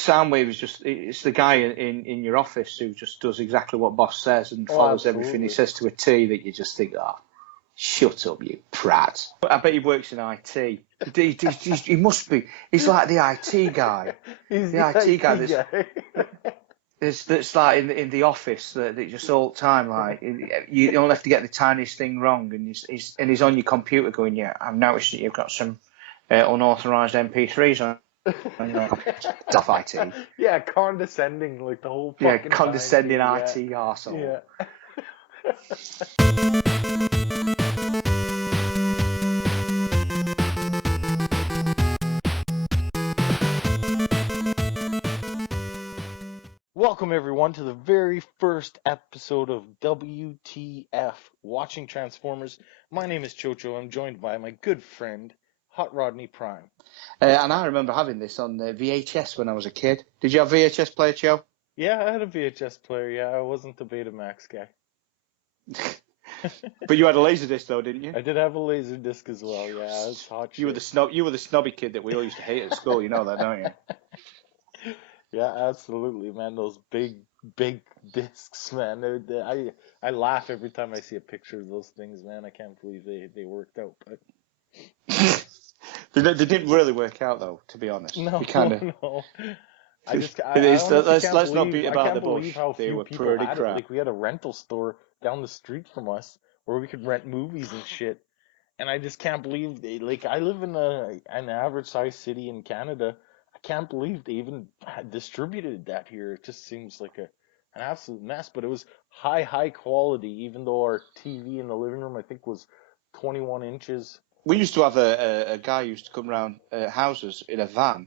Soundwave is it's the guy in your office who just does exactly what boss says and follows everything he says to a T, that you just think, oh, shut up, you prat. I bet he works in IT. He must be. He's like the IT guy. He's the IT guy that's like in the office that just all the time, like, you only have to get the tiniest thing wrong, and he's on your computer going, yeah, I've noticed that you've got some unauthorized MP3s on. Stuff IT. Yeah, condescending, like the whole fucking yeah, condescending time, IT arsehole. Yeah. Welcome everyone to the very first episode of WTF, Watching Transformers. My name is Chocho. I'm joined by my good friend, Hot Rodney Prime. And I remember having this on VHS when I was a kid. Did you have VHS player, Joe? Yeah, I had a VHS player. Yeah, I wasn't the Betamax guy. But you had a Laserdisc though, didn't you? I did have a Laserdisc as well. Yeah, it's hot. You were the snobby kid that we all used to hate at school. You know that, don't you? Yeah, absolutely, man. Those big discs, man. I laugh every time I see a picture of those things, man. I can't believe they worked out. But they didn't really work out, though. To be honest, no. Let's not beat about the bush. They were pretty crap. Like, we had a rental store down the street from us where we could rent movies and shit. And I just can't believe I live in an average sized city in Canada. I can't believe they even distributed that here. It just seems like an absolute mess. But it was high quality, even though our TV in the living room, I think, was 21 inches. We used to have a guy who used to come around houses in a van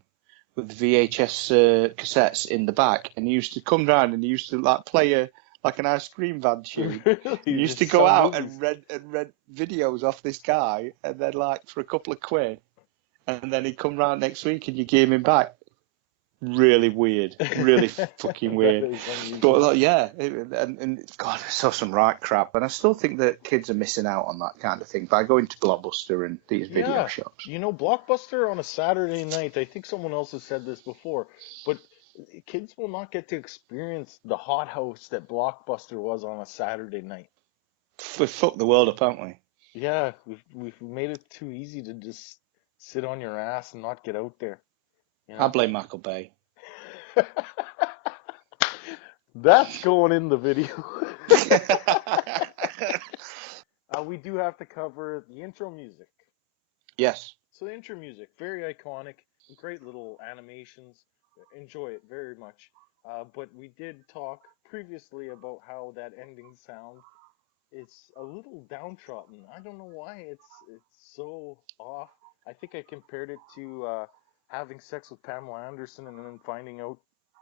with VHS cassettes in the back, and he used to come round and he used to play like an ice cream van tune. Really? He used to go out and rent videos off this guy, and then for a couple of quid, and then he'd come round next week and you gave him back. Really weird, really fucking weird. But yeah, and God, I saw some right crap, and I still think that kids are missing out on that kind of thing by going to Blockbuster and these video shops. You know, Blockbuster on a Saturday night. I think someone else has said this before, but kids will not get to experience the hot house that Blockbuster was on a Saturday night. We've fucked the world up, haven't we? Yeah, we've made it too easy to just sit on your ass and not get out there. You know? I blame Michael Bay. That's going in the video. We do have to cover the intro music. Yes. So the intro music, very iconic, great little animations. Enjoy it very much. But we did talk previously about how that ending sound is a little downtrodden. I don't know why it's so off. I think I compared it to having sex with Pamela Anderson and then finding out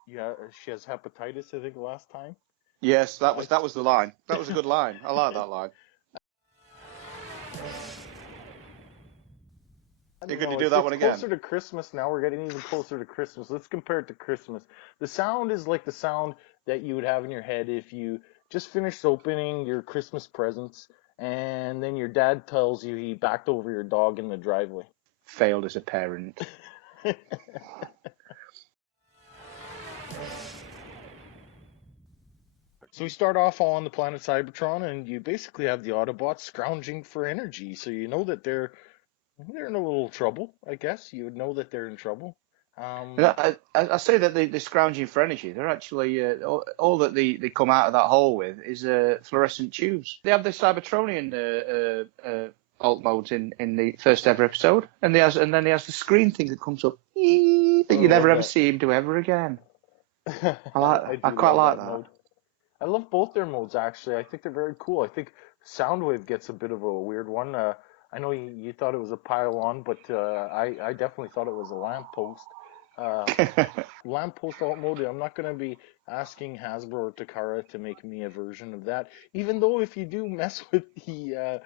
she has hepatitis, I think, last time. Yes, that was the line. That was a good line. I like that line. You're going to do that one again? Closer to Christmas now. We're getting even closer to Christmas. Let's compare it to Christmas. The sound is like the sound that you would have in your head if you just finished opening your Christmas presents and then your dad tells you he backed over your dog in the driveway. Failed as a parent. So we start off on the planet Cybertron, and you basically have the Autobots scrounging for energy. So you know that they're in a little trouble, I guess. You would know that they're in trouble. I say that they're scrounging for energy. They're actually all that they come out of that hole with is fluorescent tubes. They have the Cybertronian alt modes in the first ever episode, and then he has the screen thing that comes up that you never ever see him do ever again. I quite like that. Mode. I love both their modes, actually. I think they're very cool. I think Soundwave gets a bit of a weird one. I know you thought it was a pylon, but I definitely thought it was a lamppost. Lamppost alt mode, I'm not going to be asking Hasbro or Takara to make me a version of that. Even though if you do mess with the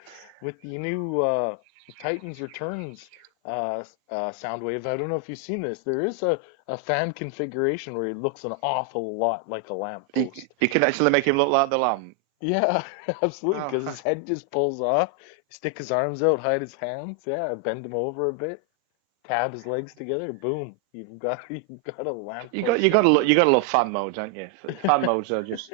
new Titans Returns Soundwave, I don't know if you've seen this. There is a fan configuration where he looks an awful lot like a lamppost. You can actually make him look like the lamp. Yeah, absolutely, because his head just pulls off. Stick his arms out, hide his hands. Yeah, bend him over a bit. tab his legs together, boom, you've got a You lamppost. got to look. You got to love fan modes, don't you? Fan modes are just.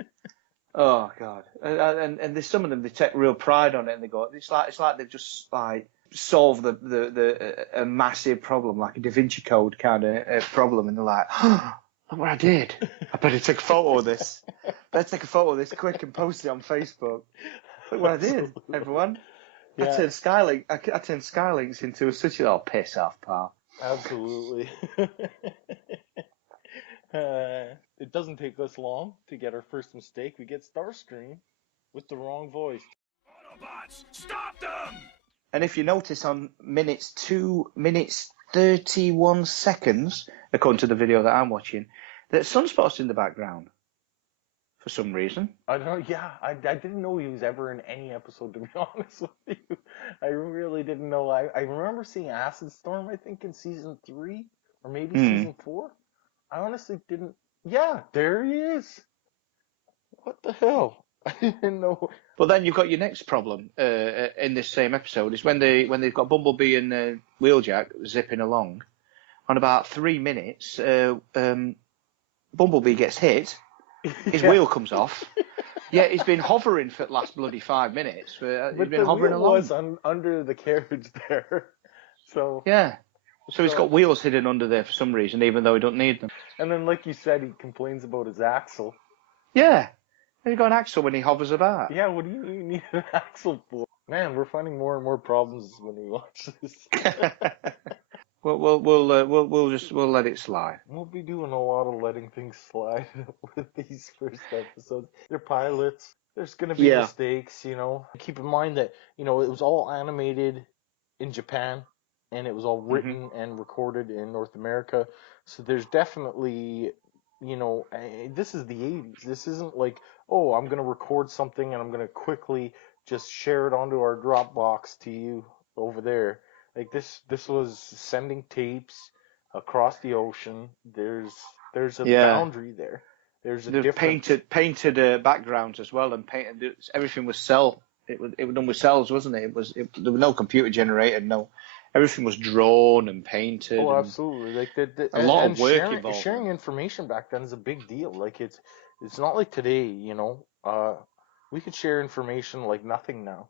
Oh God, and there's some of them they take real pride on it, and they go. It's like they've just like solved a massive problem, like a Da Vinci Code kind of problem, and they're like, oh, look what I did. I better take a photo of this. Better take a photo of this quick and post it on Facebook. Look what I did, everyone. Yeah, I turned Skylinks into a such a piss off, pal. absolutely. It doesn't take us long to get our first mistake. We get Starscream with the wrong voice. Autobots, stop them! And if you notice on 2 minutes 31 seconds, according to the video that I'm watching, that Sunspot's in the background for some reason. I don't know. Yeah, I didn't know he was ever in any episode, to be honest with you. I really didn't know. I remember seeing Acid Storm, I think, in season 3 or maybe season 4. I honestly didn't. Yeah, there he is. What the hell? I didn't know. But then you've got your next problem in this same episode is when they've got Bumblebee and Wheeljack zipping along. On about 3 minutes, Bumblebee gets hit. His wheel comes off. Yeah, he's been hovering for the last bloody 5 minutes. He's been hovering along. Was under the carriage there. So yeah. So he's got wheels hidden under there for some reason, even though he don't need them. And then, like you said, he complains about his axle. Yeah. He's got an axle when he hovers about. Yeah, what do you need an axle for? Man, we're finding more and more problems when we watch this. We'll let it slide. We'll be doing a lot of letting things slide with these first episodes. They're pilots. There's gonna be mistakes, you know. Keep in mind that, you know, it was all animated in Japan and it was all written and recorded in North America. So there's definitely, you know, this is the 80s. This isn't like, oh, I'm gonna record something and I'm gonna quickly just share it onto our Dropbox to you over there. Like this was sending tapes across the ocean. There's a boundary there. There's a difference. Painted backgrounds as well, and painted everything was cell. It was done with cells, wasn't it? There was no computer generated. No, everything was drawn and painted. Oh, absolutely! Like a lot of work involved. Sharing information back then is a big deal. Like it's not like today. You know, we could share information like nothing now.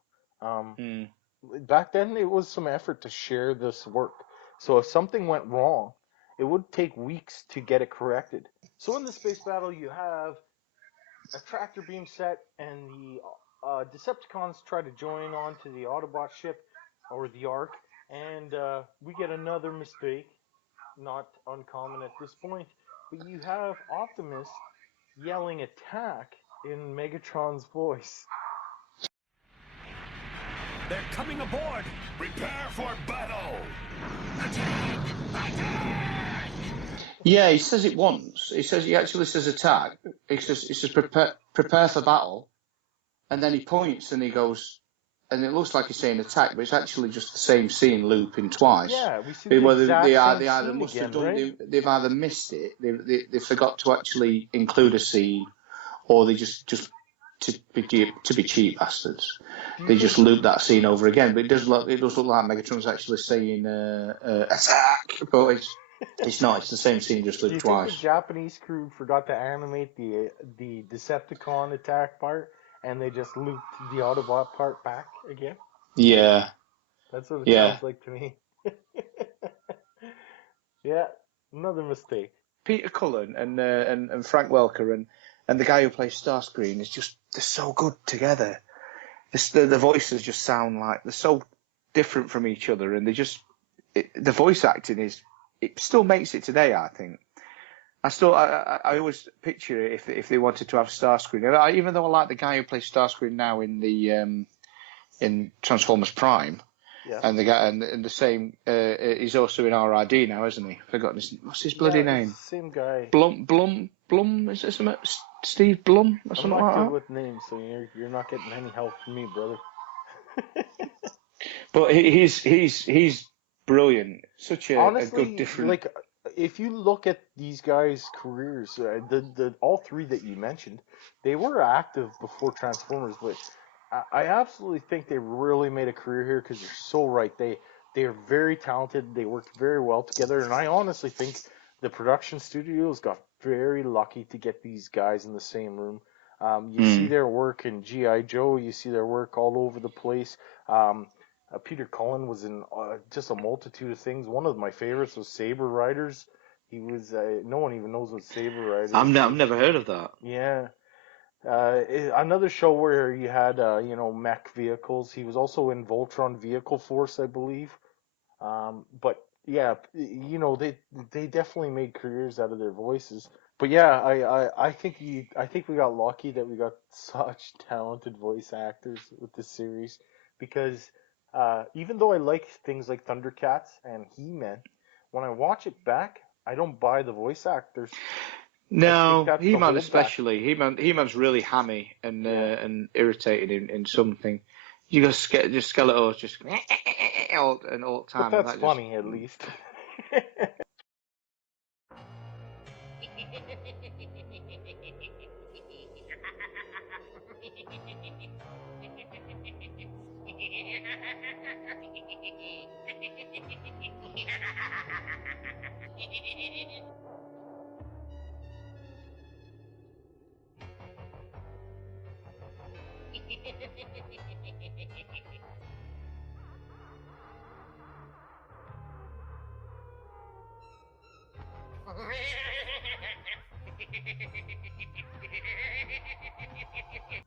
Back then, it was some effort to share this work. So if something went wrong, it would take weeks to get it corrected. So in the space battle, you have a tractor beam set, and the Decepticons try to join onto the Autobot ship, or the Ark, and we get another mistake, not uncommon at this point. But you have Optimus yelling attack in Megatron's voice. They're coming aboard! Prepare for battle! Attack! Attack! Yeah, he says it once. He actually says attack. He says prepare for battle, and then he points and he goes, and it looks like he's saying attack, but it's actually just the same scene looping twice. Yeah, we see the exact same either scene must again, have done. right? They've either missed it, they forgot to actually include a scene, or they just to be cheap bastards. They just loop that scene over again. But it does look like Megatron's actually saying attack, but it's not. It's the same scene, just looped twice. Do you think the Japanese crew forgot to animate the Decepticon attack part, and they just looped the Autobot part back again? Yeah. That's what it sounds like to me. Yeah, another mistake. Peter Cullen and Frank Welker and the guy who plays Starscream is just, they're so good together. The voices just sound like they're so different from each other, and the voice acting it still makes it today. I think I always picture it if they wanted to have Starscream. Even though I like the guy who plays Starscream now in Transformers Prime. Yeah. And the guy and the same he's also in RID now, isn't he? Forgotten what's his bloody name? Same guy. Blum. Is it something? Steve Blum or something like that? I'm not good with names, so you're not getting any help from me, brother. But he's brilliant. Such a good different. Like if you look at these guys' careers, the all three that you mentioned, they were active before Transformers, but I absolutely think they really made a career here because you're so right. They are very talented. They worked very well together, and I honestly think the production studios got very lucky to get these guys in the same room. You see their work in G.I. Joe. You see their work all over the place. Peter Cullen was in just a multitude of things. One of my favorites was Saber Riders. He was no one even knows what Saber Riders. I've never heard of that. Yeah. Another show where you had mech vehicles. He was also in Voltron Vehicle Force, I believe. But yeah, they definitely made careers out of their voices. But yeah, I think we got lucky that we got such talented voice actors with this series, because even though I like things like Thundercats and He-Man, when I watch it back, I don't buy the voice actors. No, He-Man especially. He-Man's really hammy and and irritating in something. You got just Skeletor's just all the time. But that's funny, at least.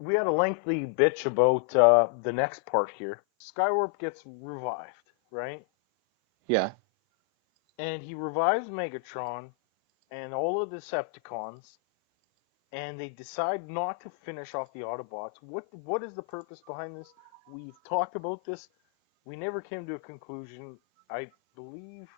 We had a lengthy bitch about the next part here. Skywarp gets revived, right? Yeah. And he revives Megatron and all of the Decepticons, and they decide not to finish off the Autobots. What is the purpose behind this? We've talked about this. We never came to a conclusion. I believe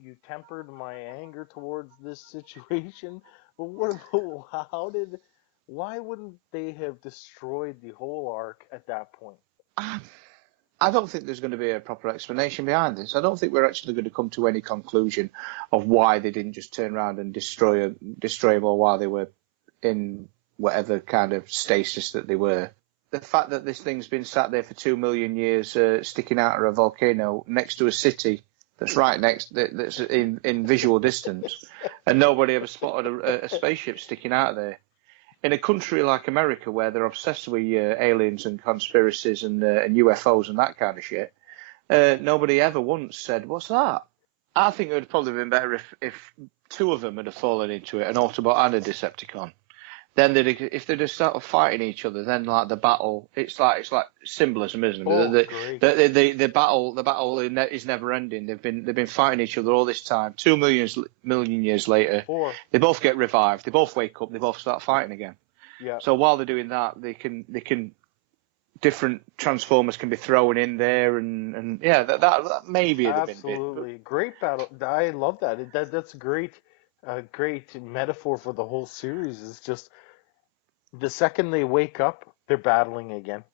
you tempered my anger towards this situation. But what about why wouldn't they have destroyed the whole arc at that point? I don't think there's going to be a proper explanation behind this. I don't think we're actually going to come to any conclusion of why they didn't just turn around and destroy them all while they were in whatever kind of stasis that they were. The fact that this thing's been sat there for 2 million years, sticking out of a volcano next to a city that's right next, that's in visual distance, and nobody ever spotted a spaceship sticking out of there. In a country like America, where they're obsessed with aliens and conspiracies and UFOs and that kind of shit, nobody ever once said, "What's that?" I think it would probably been better if two of them had fallen into it, an Autobot and a Decepticon. Then if they'd have started fighting each other, then like the battle, it's like symbolism, isn't it? Oh, the battle is never ending. They've been fighting each other all this time. 2 million years later, they both get revived. They both wake up. They both start fighting again. Yeah. So while they're doing that, they can different Transformers can be thrown in there, and yeah, that maybe would have been absolutely great battle. I love that. That's great. Great metaphor for the whole series is just the second they wake up, they're battling again.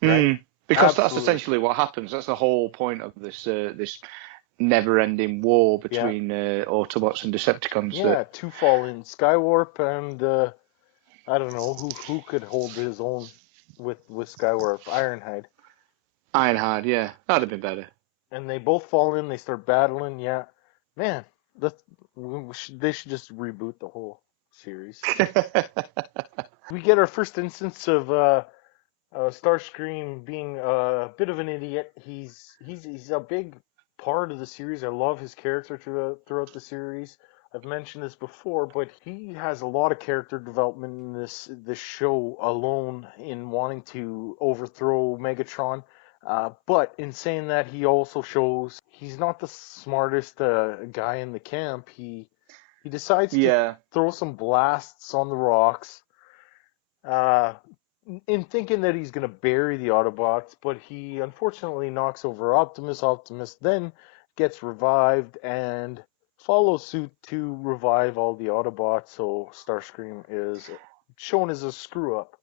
Right? Because that's essentially what happens. That's the whole point of this never-ending war between Autobots and Decepticons. Yeah, two fall in. Skywarp and I don't know who could hold his own with Skywarp. Ironhide. Ironhide, yeah, that'd have been better. And they both fall in. They start battling. Yeah, man, they should just reboot the whole series. We get our first instance of Starscream being a bit of an idiot. He's a big part of the series. I love his character throughout the series. I've mentioned this before, but he has a lot of character development in this show alone in wanting to overthrow Megatron. But in saying that, he also shows he's not the smartest guy in the camp. He decides to throw some blasts on the rocks, in thinking that he's going to bury the Autobots, but he unfortunately knocks over Optimus. Optimus then gets revived and follows suit to revive all the Autobots, so Starscream is shown as a screw-up.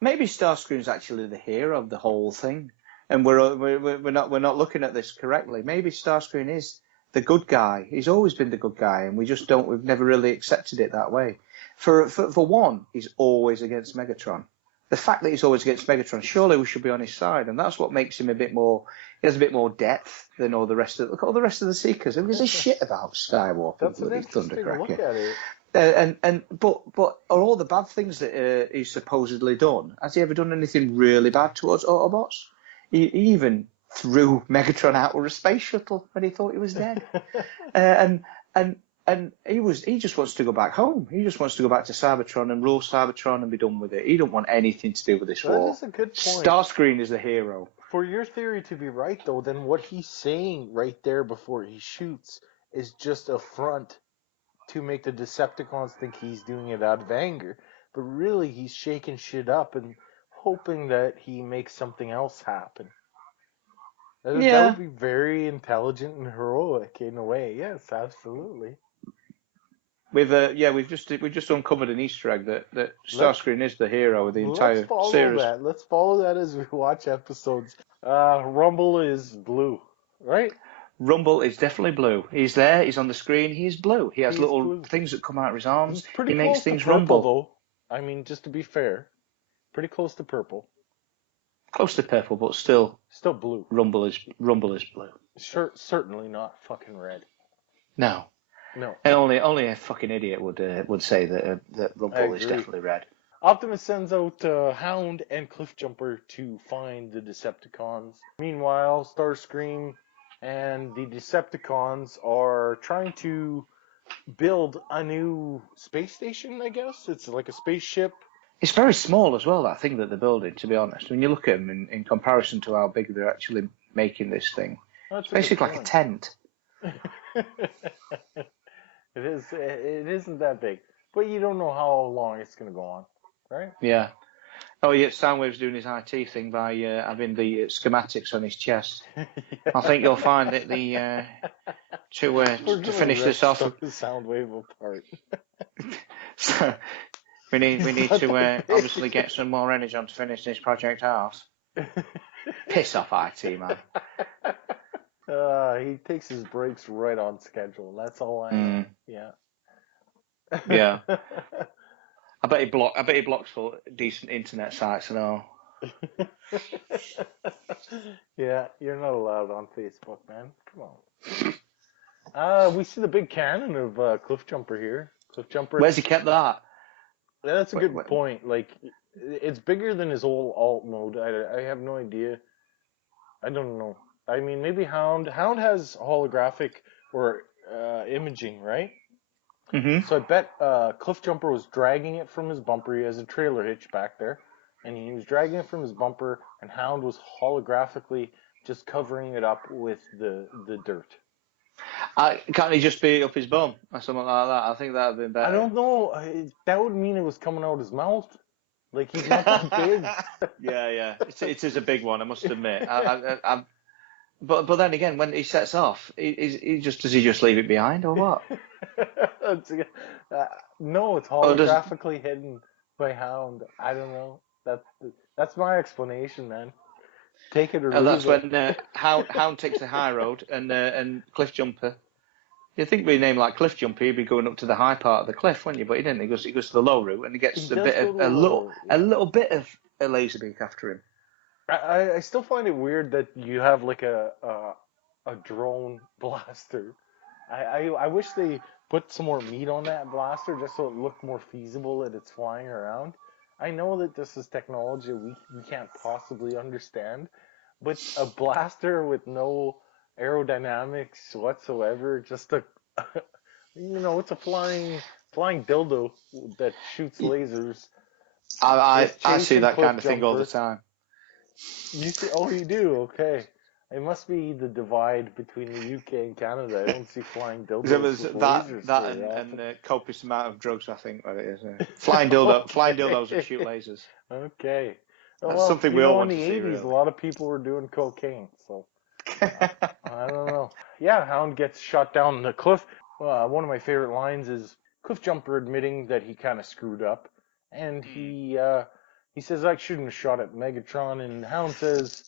Maybe Starscream's actually the hero of the whole thing, and we're not looking at this correctly. Maybe Starscream is the good guy. He's always been the good guy, and we've never really accepted it that way. For one, he's always against Megatron. the fact that he's always against Megatron, surely we should be on his side, and that's what makes him a bit more. He has a bit more depth than all the rest of. Look at all the rest of the Seekers. Who gives a shit about Skywalker? That's an Bloody interesting look Thundercracker. at it. But are all the bad things that he's supposedly done? Has he ever done anything really bad towards Autobots? He even threw Megatron out of a space shuttle when he thought he was dead. And he just wants to go back home. He just wants to go back to Cybertron and rule Cybertron and be done with it. He don't want anything to do with this war. That is a good point. Starscream is the hero. For your theory to be right, though, then what he's saying right there before he shoots is just a front to make the Decepticons think he's doing it out of anger. But really, he's shaking shit up and hoping that he makes something else happen. That would be very intelligent and heroic in a way. Yes, absolutely. We've just uncovered an Easter egg that Starscream is the hero of the entire series. Let's follow that as we watch episodes. Rumble is blue, right? Rumble is definitely blue. He's there. He's on the screen. He's blue. He has little things that come out of his arms. He makes things purple, rumble. Though. I mean, just to be fair, pretty close to purple. Close to purple, but still blue. Rumble is blue. Sure, certainly not fucking red. No. And only a fucking idiot would say that Rumble is definitely red. Optimus sends out Hound and Cliffjumper to find the Decepticons. Meanwhile, Starscream and the Decepticons are trying to build a new space station, I guess. It's like a spaceship. It's very small as well, that thing that they're building, to be honest. When you look at them in comparison to how big they're actually making this thing, it's basically like a tent. It isn't that big. But you don't know how long it's going to go on, right? Yeah. Oh, yeah, Soundwave's doing his IT thing by having the schematics on his chest. Yeah. I think you'll find that to finish this off. Soundwave apart. So we need to obviously get some more energy on to finish this project off. Piss off, IT man. He takes his breaks right on schedule. That's all I know. Yeah. Yeah. I bet he blocks for decent internet sites and all. Yeah, you're not allowed on Facebook, man. Come on. We see the big cannon of Cliffjumper here. Cliffjumper. Where's he kept that? Yeah, that's a good point. Like, it's bigger than his old alt mode. I have no idea. I don't know. I mean, maybe Hound. Hound has holographic or imaging, right? Mm-hmm. So I bet Cliffjumper was dragging it from his bumper. He has a trailer hitch back there, and he was dragging it from his bumper, and Hound was holographically just covering it up with the dirt. Can't he just be up his bum or something like that? I think that would have been better. I don't know. That would mean it was coming out his mouth. Like, he's not that big. Yeah. It is a big one, I must admit. But then again, when he sets off, does he just leave it behind or what? No, it's holographically hidden by Hound. I don't know. That's my explanation, man. Take it or leave it. That's when Hound takes the high road and Cliffjumper. You'd think with a name like Cliffjumper, he'd be going up to the high part of the cliff, wouldn't you? But he didn't. He goes to the low route and he gets a little bit of a Laserbeak after him. I still find it weird that you have like a drone blaster. I wish they put some more meat on that blaster just so it looked more feasible that it's flying around. I know that this is technology we can't possibly understand, but a blaster with no aerodynamics whatsoever, just it's a flying dildo that shoots lasers. I see that kind of thing all the time. You see? Oh, you do? Okay. It must be the divide between the UK and Canada. I don't see flying dildos. There was that and copious amount of drugs, I think, what it is. Flying dildos that shoot lasers. Okay. That's something we all want to see. In the 80s, really. A lot of people were doing cocaine, so I don't know. Yeah, Hound gets shot down the cliff. One of my favorite lines is Cliffjumper admitting that he kind of screwed up, and he says, I shouldn't have shot at Megatron, and Hound says,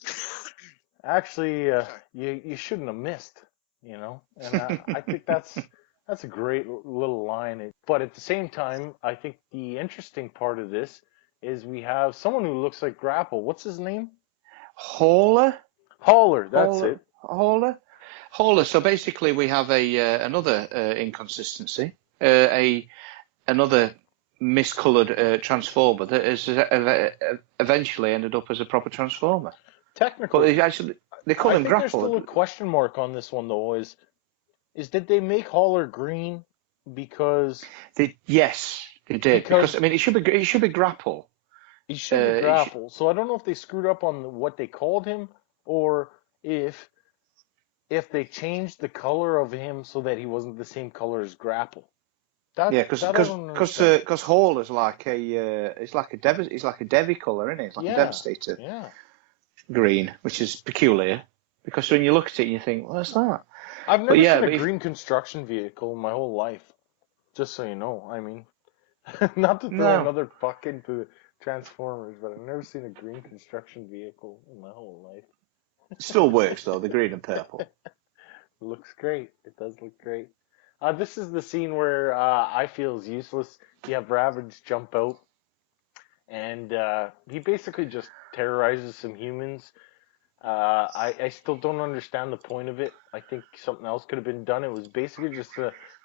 actually, you shouldn't have missed, And I think that's a great little line. But at the same time, I think the interesting part of this is we have someone who looks like Grapple. What's his name? Hauler. Hauler. That's it. Hauler. So basically, we have another inconsistency. Another miscoloured Transformer that has eventually ended up as a proper Transformer. Technically, But they call him I think Grapple. there's still a question mark on this one though. Is did they make Hauler green because Yes, they did. Because I mean, it should be Grapple. he should be Grapple. So I don't know if they screwed up on what they called him, or if they changed the color of him so that he wasn't the same color as Grapple. Because Hall is like it's like a Devi colour, isn't it? It's like a Devastator green, which is peculiar. Because when you look at it, you think, what's that? I've never seen a green construction vehicle in my whole life. Just so you know, I mean, not to throw another fuck into Transformers, but I've never seen a green construction vehicle in my whole life. It still works though, the green and purple. It looks great. It does look great. This is the scene where I feel is useless. You have Ravage jump out, and he basically just terrorizes some humans. I still don't understand the point of it. I think something else could have been done. It was basically just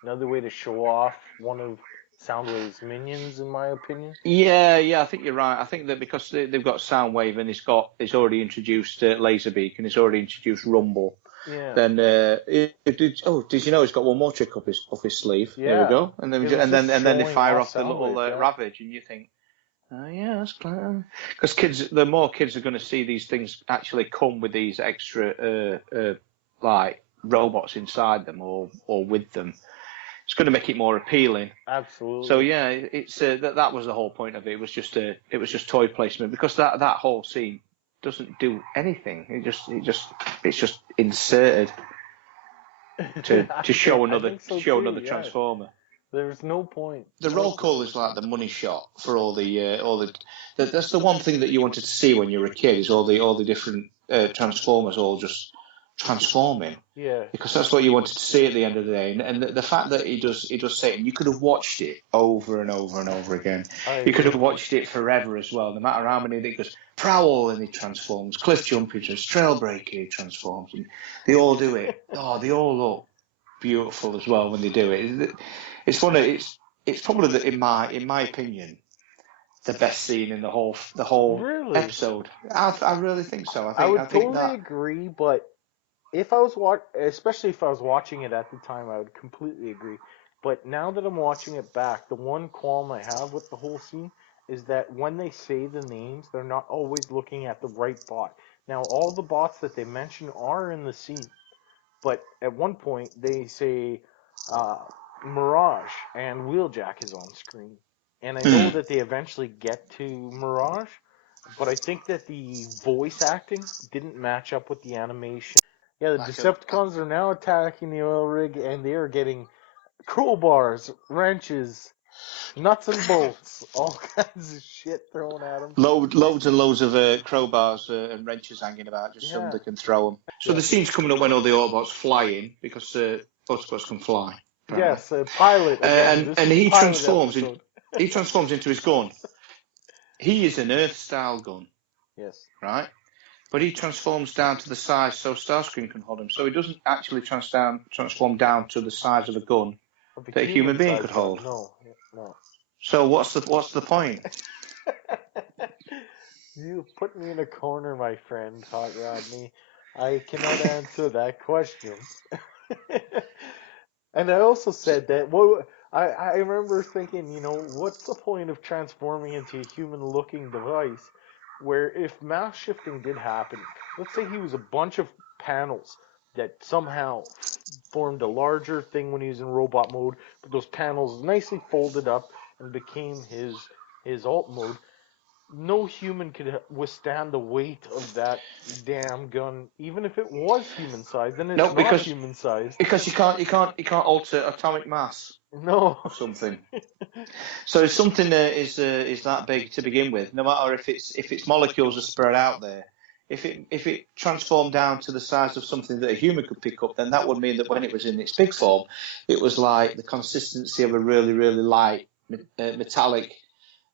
another way to show off one of Soundwave's minions, in my opinion. Yeah, I think you're right. I think that because they've got Soundwave and he's already introduced Laserbeak and he's already introduced Rumble. Yeah. Then did you know he's got one more trick up his sleeve? Yeah. There we go. And then they fire off the little Ravage, and you think, oh yeah, that's clever. Because the more kids are going to see these things actually come with these extra like robots inside them or with them, it's going to make it more appealing. Absolutely. So yeah, it's that was the whole point of it. It was just toy placement, because that whole scene doesn't do anything. It's just inserted to show another Transformer. There's no point. The roll call is like the money shot for all the. That's the one thing that you wanted to see when you were a kid, is all the different Transformers all just transforming. Yeah. Because that's what you wanted to see at the end of the day, and the fact that he does say it, and you could have watched it over and over and over again. You could have watched it forever as well, no matter how many. Because Prowl and he transforms, Cliff Jumper, Trailbreaker he transforms, and they all do it. Oh, they all look beautiful as well when they do it. It's probably in my opinion the best scene in the whole episode. I really think so. I would totally agree, but if I was especially if I was watching it at the time, I would completely agree. But now that I'm watching it back, the one qualm I have with the whole scene is that when they say the names, they're not always looking at the right bot. Now, all the bots that they mention are in the scene, but at one point they say Mirage and Wheeljack is on screen. And I know that they eventually get to Mirage, but I think that the voice acting didn't match up with the animation. Yeah, the Decepticons are now attacking the oil rig, and they are getting crowbars, wrenches, nuts and bolts, all kinds of shit thrown at them. Loads and loads of crowbars and wrenches hanging about, just so they can throw them. So the scene's coming up when all the Autobots fly in, because Autobots can fly. Yes, a pilot. And he transforms. He transforms into his gun. He is an Earth-style gun. Yes. Right? But he transforms down to the size so Starscream can hold him. So he doesn't actually transform down to the size of a gun that a human being could hold. No. So what's the point? You put me in a corner, my friend, Hot Rodney. I cannot answer that question. And I also said that, I remember thinking, what's the point of transforming into a human-looking device where if mass shifting did happen, let's say he was a bunch of panels that somehow formed a larger thing when he was in robot mode, but those panels nicely folded up and became his alt mode. No human could withstand the weight of that damn gun, even if it was human sized. Then it's not human sized. Because you can't alter atomic mass. No. Or something. So if something is that big to begin with, no matter if its molecules are spread out there, if it transformed down to the size of something that a human could pick up, then that would mean that when it was in its big form, it was like the consistency of a really, really light metallic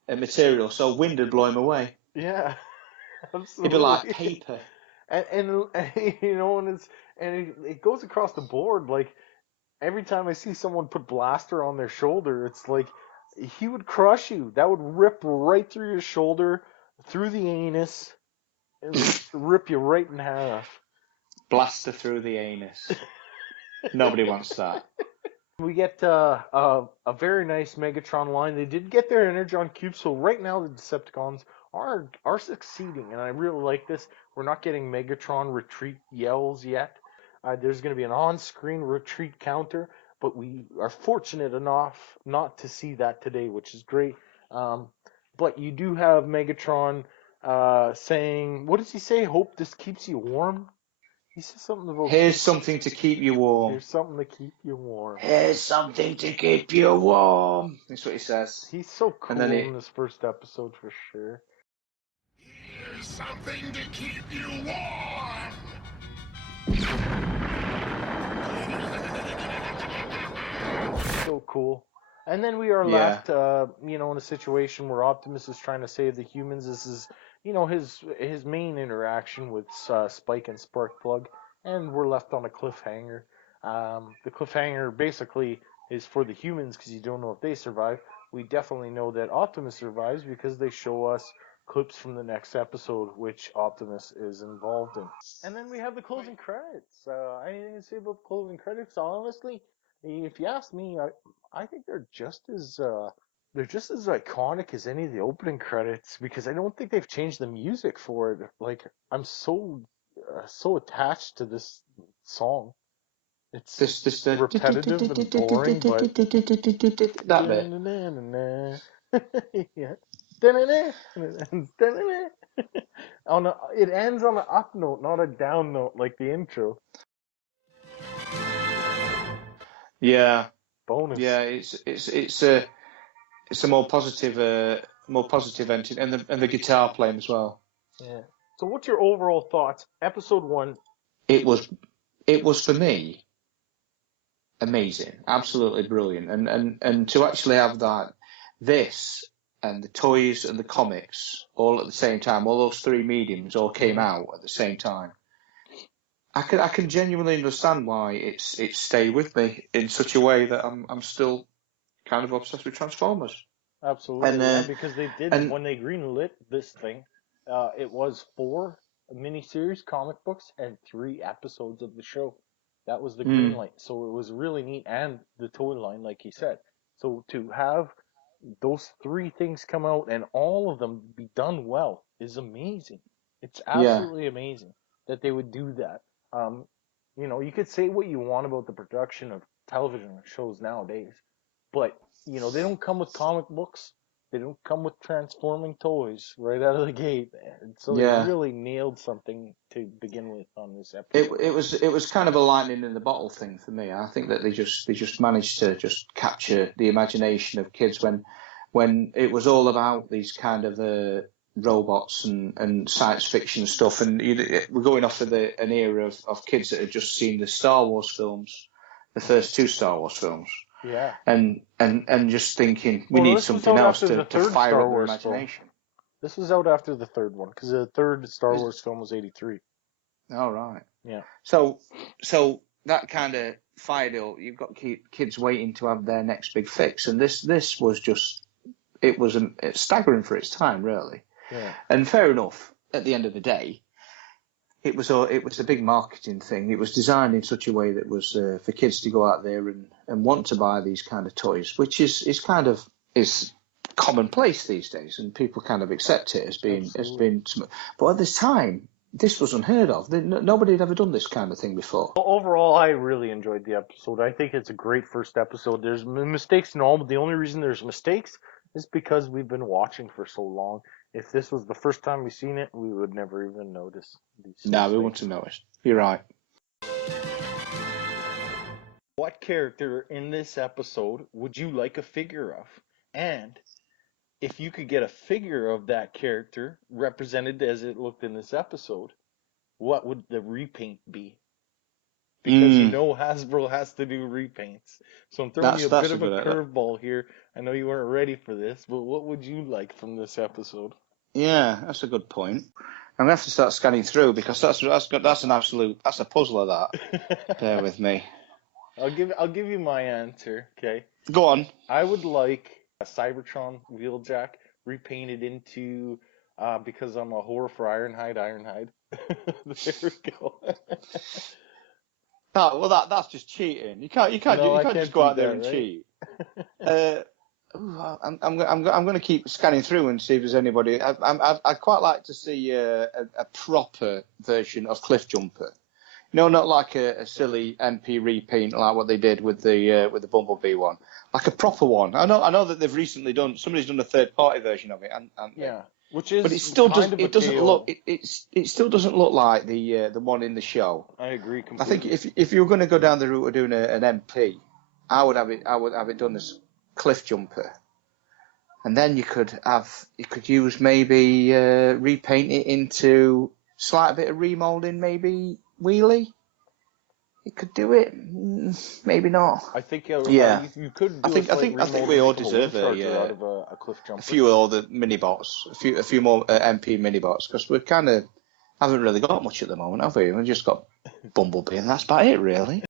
material, so wind would blow him away. Yeah, It'd be like absolutely. paper. And you know, it goes across the board. Like every time I see someone put blaster on their shoulder, it's like he would crush you. That would rip right through your shoulder, through the anus, and rip you right in half. Blaster through the anus. Nobody wants that. We get a very nice Megatron line. They did get their Energon cube, so right now the Decepticons are succeeding, and I really like this. We're not getting Megatron retreat yells yet. There's going to be an on-screen retreat counter, but we are fortunate enough not to see that today, which is great. But you do have Megatron saying, what does he say? Hope this keeps you warm. He says something about Here's something to keep you warm. here's something to keep you warm. Here's something to keep you warm. That's what he says. He's so cool And then in this first episode for sure. Here's something to keep you warm. So cool. And then we are Yeah. left, in a situation where Optimus is trying to save the humans. This is, his main interaction with Spike and Sparkplug, and we're left on a cliffhanger. The cliffhanger basically is for the humans because you don't know if they survive. We definitely know that Optimus survives because they show us clips from the next episode, which Optimus is involved in. And then we have the closing credits. Anything to say about the closing credits? Honestly, if you ask me, I think they're just as iconic as any of the opening credits because I don't think they've changed the music for it. Like I'm so attached to this song. It's This repetitive and boring, but that bit. yeah. It ends on an up note, not a down note like the intro. Yeah, Bonus. yeah. It's a more positive ending, and the guitar playing as well. Yeah. So, what's your overall thoughts? Episode 1. It was for me amazing, absolutely brilliant, and to actually have this and the toys and the comics all at the same time, all those three mediums all came out at the same time. I can genuinely understand why it's stayed with me in such a way that I'm still kind of obsessed with Transformers. Absolutely, and because they did when they greenlit this thing, it was 4 miniseries comic books and 3 episodes of the show. That was the green light, so it was really neat, and the toy line, like he said. So to have those 3 things come out and all of them be done well is amazing. It's absolutely amazing that they would do that. You could say what you want about the production of television shows nowadays, but they don't come with comic books. They don't come with transforming toys right out of the gate. And so they really nailed something to begin with on this episode. It was kind of a lightning in the bottle thing for me. I think that they just managed to just capture the imagination of kids when it was all about these kind of robots and science fiction stuff. And we're going off of an era of kids that had just seen the Star Wars films, the first 2 Star Wars films. Yeah. And just thinking we need something else to fire up their imagination. This was out after the third one because the third Star Wars film was 83. Oh, right. Yeah. So that kind of fired up. You've got kids waiting to have their next big fix, and this was just it's staggering for its time, really. Yeah. And fair enough. At the end of the day, it was a big marketing thing. It was designed in such a way that was for kids to go out there and want to buy these kind of toys, which is commonplace these days, and people kind of accept it as being. But at this time, this was unheard of. Nobody had ever done this kind of thing before. Well, overall, I really enjoyed the episode. I think it's a great first episode. There's mistakes and all, but the only reason there's mistakes is because we've been watching for so long. If this was the first time we've seen it, we would never even notice these mistakes. No, we wouldn't have noticed. You're right. What character in this episode would you like a figure of? And if you could get a figure of that character represented as it looked in this episode, what would the repaint be? because you know Hasbro has to do repaints. So I'm throwing you a That's bit a of a good idea. curveball here. I know you weren't ready for this, but what would you like from this episode? Yeah, that's a good point. I'm gonna have to start scanning through because that's a puzzler. That. Bear with me. I'll give you my answer. Okay. Go on. I would like a Cybertron Wheeljack repainted into, because I'm a whore for Ironhide. There we go. No, well that's just cheating. You can't No, I just can't go do out there that, and right? cheat. I'm going to keep scanning through and see if there's anybody. I'd quite like to see a proper version of Cliffjumper. No, not like a silly MP repaint like what they did with the Bumblebee one. Like a proper one. I know that they've recently somebody's done a third party version of it, and Yeah, which is but it still kind of a doesn't KO. look it still doesn't look like the one in the show. I agree I think completely. if you were going to go down the route of doing an MP, I would have it done as Cliffjumper, and then you could use maybe repaint it into slight bit of remolding, maybe Wheelie. You could do it, maybe not. I think Yeah, you could I do a think slight we remold all and make a deserve Wind Charger out of a Cliff Jumper. a few of all the mini bots, a few more MP mini bots, because we kind of haven't really got much at the moment, have we? We've just got Bumblebee, and that's about it, really.